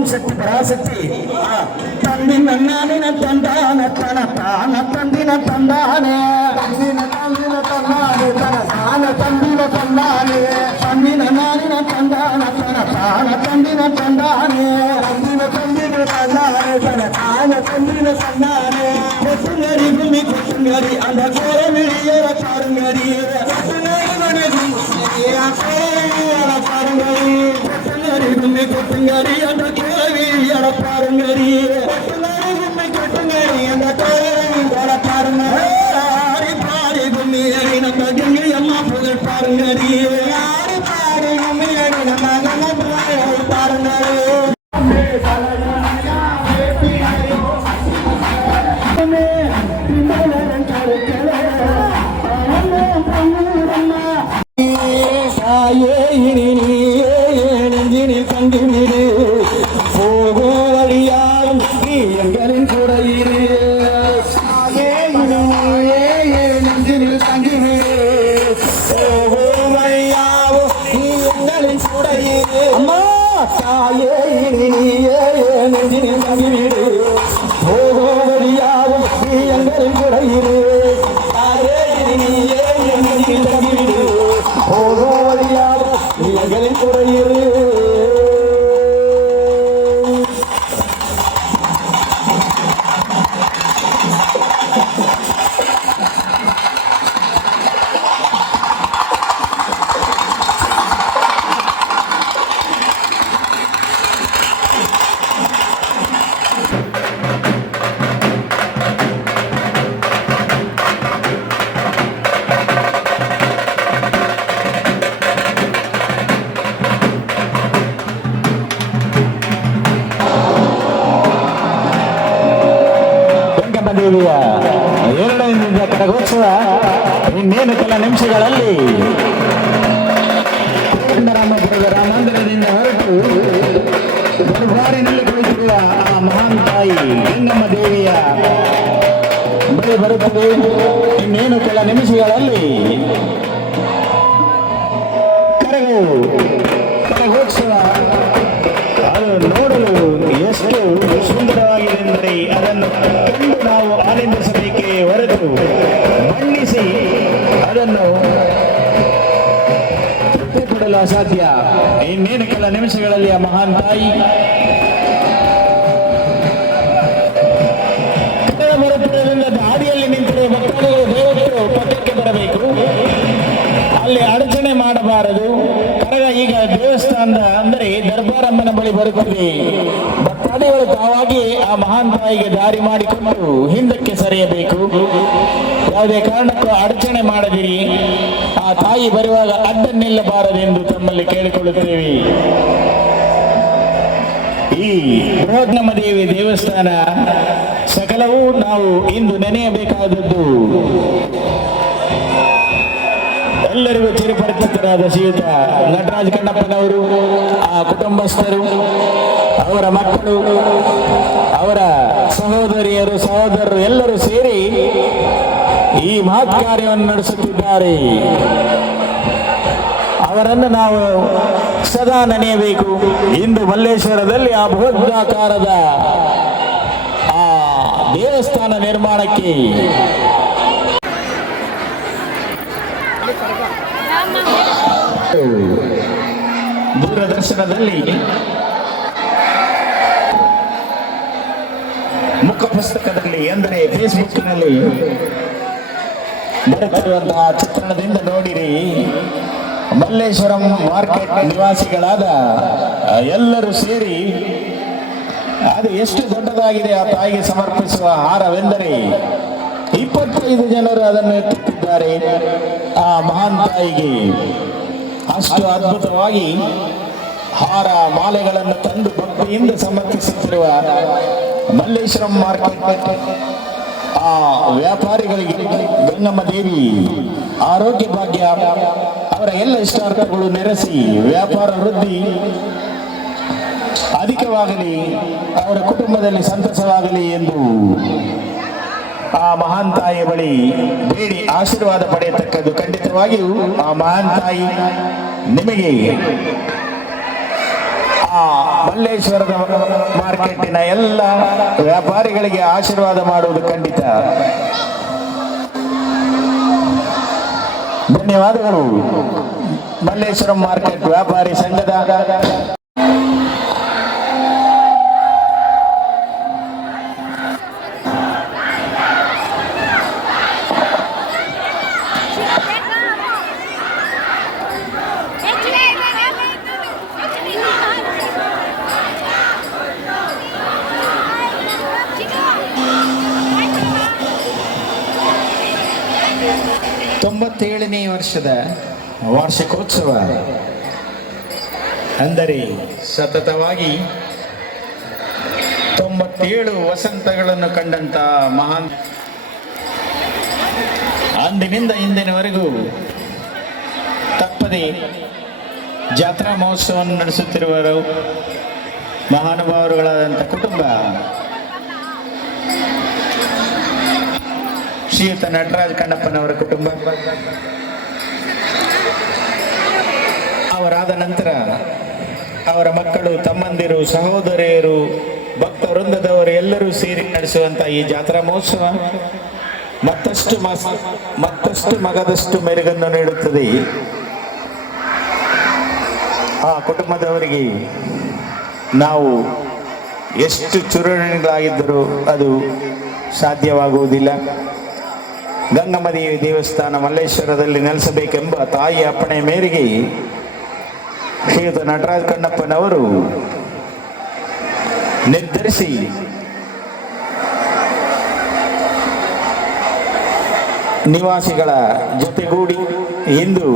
ಓಂ ಶಕ್ತಿ ಪರಾಶಕ್ತಿ ತಂದಿನ ನಾನಿನ ತಂದಾನ ತನ ತಾನ ತಂದಿನ ತಂದಾನೆ ತಂದಿನ ತಂದಾನೆ ತನ ತಾನ ತಂದಿನ ತಂದಾನೆ ತಂದಿನ ನಾನಿನ ತಂದಾನ ತನ ತಾನ ತಂದಿನ ತಂದಾನೆ ತಂದಿನ ತಂದಾನೆ ತನ ತಾನ ತಂದಿನ ತಂದಾನೆ ಕೊಟ್ಟಂಗರಿ ಭೂಮಿ ಕೊಟ್ಟಂಗರಿ ಅಂದ ಕೋರ ಮಿಡಿಯರ ಕಾರಂಗರಿ கொட்டுங்கரி அந்த கோவி பாருங்கரி கொட்டுங்கரி அந்த கோவி பாருங்க பாரி கும்மி நம்ம கங்கை அம்மா புகழ் பாருங்கரி யாரு பாரி கும்மி நம்ம பாருங்க ದೇವಿಯ ಎರಡನೇ ದಿನದ ಕರಗೋತ್ಸವ ಇನ್ನೇನು ಕೆಲ ನಿಮಿಷಗಳಲ್ಲಿ ರಾಮಪುರದ ರಾಮಾಂತರದಿಂದ ಹೊರಟು ದರ್ಬಾರಿನಲ್ಲಿ ಕುಳಿತಿರುವ ಆ ಮಹಾನ್ ತಾಯಿ ಗಂಗಮ್ಮ ದೇವಿಯ ಬಳಿ ಬರುತ್ತದೆ. ಇನ್ನೇನು ಕೆಲ ನಿಮಿಷಗಳಲ್ಲಿ ಕರಗೋತ್ಸವ ಅದು ನೋಡಲು ಎಷ್ಟು ಸುಂದರವಾಗಿದೆ ಎಂದರೆ ಅದನ್ನು ಕಂಡು ನಾವು ಆನಂದಿಸಬೇಕೇ ಹೊರತು ಬಣ್ಣಿಸಿ ಅದನ್ನು ತೃಪ್ತಿಪಡಲು ಅಸಾಧ್ಯ. ಇನ್ನೇನು ಕೆಲ ನಿಮಿಷಗಳಲ್ಲಿ ಆ ಮಹಾನ್ ತಾಯಿ ಬರುತ್ತಿರುವುದರಿಂದ ದಾರಿಯಲ್ಲಿ ನಿಂತಿರುವ ಭಕ್ತರು ದೇವಸ್ಥರು ಪಟ್ಟಕ್ಕೆ ಬರಬೇಕು, ಅಲ್ಲಿ ಅಡಚಣೆ ಮಾಡಬಾರದು. ಕರಗ ಈಗ ದೇವಸ್ಥಾನದ ಅಂದರೆ ದರ್ಬಾರಮ್ಮನ ಬಳಿ ಬರುತ್ತದೆ. ಭಕ್ತಾದಿಗಳು ತಾವಾಗಿ ಆ ಮಹಾನ್ ತಾಯಿಗೆ ದಾರಿ ಮಾಡಿಕೊಂಡು ಹಿಂದಕ್ಕೆ ಸರಿಯಬೇಕು. ಯಾವುದೇ ಕಾರಣಕ್ಕೂ ಅಡಚಣೆ ಮಾಡದಿರಿ. ಆ ತಾಯಿ ಬರುವಾಗ ಅಡ್ಡ ನಿಲ್ಲಬಾರದೆಂದು ತಮ್ಮಲ್ಲಿ ಕೇಳಿಕೊಳ್ಳುತ್ತೇವೆ. ಈ ಬೃಹನ್ನಮ್ಮ ದೇವಿ ದೇವಸ್ಥಾನ ಸಕಲವೂ ನಾವು ಇಂದು ನೆನೆಯಬೇಕಾದದ್ದು. ಎಲ್ಲರಿಗೂ ಚಿರಪರಿಚಿತರಾದ ಶ್ರೀಯುತ ನಟರಾಜ ಕಣ್ಣಪ್ಪನವರು, ಆ ಕುಟುಂಬಸ್ಥರು, ಅವರ ಮಕ್ಕಳು, ಅವರ ಸಹೋದರಿಯರು, ಸಹೋದರರು ಎಲ್ಲರೂ ಸೇರಿ ಈ ಮಹತ್ ಕಾರ್ಯವನ್ನು ನಡೆಸುತ್ತಿದ್ದಾರೆ. ಅವರನ್ನು ನಾವು ಸದಾ ನೆನೆಯಬೇಕು. ಇಂದು ಮಲ್ಲೇಶ್ವರದಲ್ಲಿ ಆ ಬೃಹದಾಕಾರದ ಆ ದೇವಸ್ಥಾನ ನಿರ್ಮಾಣಕ್ಕೆ ದೂರದರ್ಶನದಲ್ಲಿ ಮುಖಪುಸ್ತಕದಲ್ಲಿ ಅಂದರೆ ಫೇಸ್ಬುಕ್ನಲ್ಲಿ ಬರುತ್ತಿರುವಂತಹ ಚಿತ್ರಣದಿಂದ ನೋಡಿರಿ. ಮಲ್ಲೇಶ್ವರಂ ಮಾರ್ಕೆಟ್ ನಿವಾಸಿಗಳಾದ ಎಲ್ಲರೂ ಸೇರಿ ಅದು ಎಷ್ಟು ದೊಡ್ಡದಾಗಿದೆ ಆ ತಾಯಿಗೆ ಸಮರ್ಪಿಸುವ ಹಾರವೆಂದರೆ 25 ಜನರು ಅದನ್ನು ಎತ್ತುತ್ತಿದ್ದಾರೆ. ಆ ಮಹಾನ್ ತಾಯಿಗೆ ಅಷ್ಟು ಅದ್ಭುತವಾಗಿ ಹಾರ ಮಾಲೆಗಳನ್ನು ತಂದು ಭಕ್ತಿಯಿಂದ ಸಮರ್ಪಿಸುತ್ತಿರುವ ಮಲ್ಲೇಶ್ವರಂ ಮಾರ್ಕೆಟ್ ಆ ವ್ಯಾಪಾರಿಗಳಿಗೆ ಗಂಗಮ್ಮ ದೇವಿ ಆರೋಗ್ಯ ಭಾಗ್ಯ, ಅವರ ಎಲ್ಲ ಇಷ್ಟಾರ್ಥಗಳು ನೆರೆಸಿ ವ್ಯಾಪಾರ ವೃದ್ಧಿ ಅಧಿಕವಾಗಲಿ, ಅವರ ಕುಟುಂಬದಲ್ಲಿ ಸಂತಸವಾಗಲಿ ಎಂದು ಆ ಮಹಾನ್ ತಾಯಿಯ ಬಳಿ ಬೇಡಿ ಆಶೀರ್ವಾದ ಪಡೆಯತಕ್ಕದ್ದು. ಖಂಡಿತವಾಗಿಯೂ ಆ ಮಹಾನ್ ತಾಯಿ ನಿಮಗೆ ಆ ಮಲ್ಲೇಶ್ವರದ ಮಾರ್ಕೆಟಿನ ಎಲ್ಲ ವ್ಯಾಪಾರಿಗಳಿಗೆ ಆಶೀರ್ವಾದ ಮಾಡುವುದು ಖಂಡಿತ. ಧನ್ಯವಾದಗಳು. ಮಲ್ಲೇಶ್ವರಂ ಮಾರ್ಕೆಟ್ ವ್ಯಾಪಾರಿ ಸಂಘದ ತೊಂಬತ್ತೇಳನೇ ವರ್ಷದ ವಾರ್ಷಿಕೋತ್ಸವ ಅಂದರೆ ಸತತವಾಗಿ 97 ವಸಂತಗಳನ್ನು ಕಂಡಂತ ಮಹಾನ್ ಅಂದಿನಿಂದ ಇಂದಿನವರೆಗೂ ತಪ್ಪದೆ ಜಾತ್ರಾ ಮಹೋತ್ಸವವನ್ನು ನಡೆಸುತ್ತಿರುವರು ಮಹಾನುಭಾವರುಗಳಾದಂಥ ಕುಟುಂಬ ಶ್ರೀಯುತ ನಟರಾಜ್ ಕಣ್ಣಪ್ಪನವರ ಕುಟುಂಬ. ಅವರಾದ ನಂತರ ಅವರ ಮಕ್ಕಳು, ತಮ್ಮಂದಿರು, ಸಹೋದರಿಯರು, ಭಕ್ತ ವೃಂದದವರು ಎಲ್ಲರೂ ಸೇರಿ ನಡೆಸುವಂತ ಈ ಜಾತ್ರಾ ಮಹೋತ್ಸವ ಮತ್ತಷ್ಟು ಮಗದಷ್ಟು ಮೆರುಗನ್ನು ನೀಡುತ್ತದೆ. ಆ ಕುಟುಂಬದವರಿಗೆ ನಾವು ಎಷ್ಟು ಚುರುಣಿಗಳಾಗಿದ್ದರೂ ಅದು ಸಾಧ್ಯವಾಗುವುದಿಲ್ಲ. ಗಂಗಮ್ಮದೇವಿ ದೇವಸ್ಥಾನ ಮಲ್ಲೇಶ್ವರದಲ್ಲಿ ನೆಲೆಸಬೇಕೆಂಬ ತಾಯಿಯ ಅಪ್ಪಣೆ ಮೇರೆಗೆ ಶ್ರೀಯುತ ನಟರಾಜ್ ಕಣ್ಣಪ್ಪನವರು ನಿರ್ಧರಿಸಿ ನಿವಾಸಿಗಳ ಜೊತೆಗೂಡಿ ಇಂದು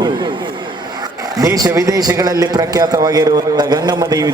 ದೇಶ ವಿದೇಶಗಳಲ್ಲಿ ಪ್ರಖ್ಯಾತವಾಗಿರುವಂತಹ ಗಂಗಮ್ಮದೇವಿ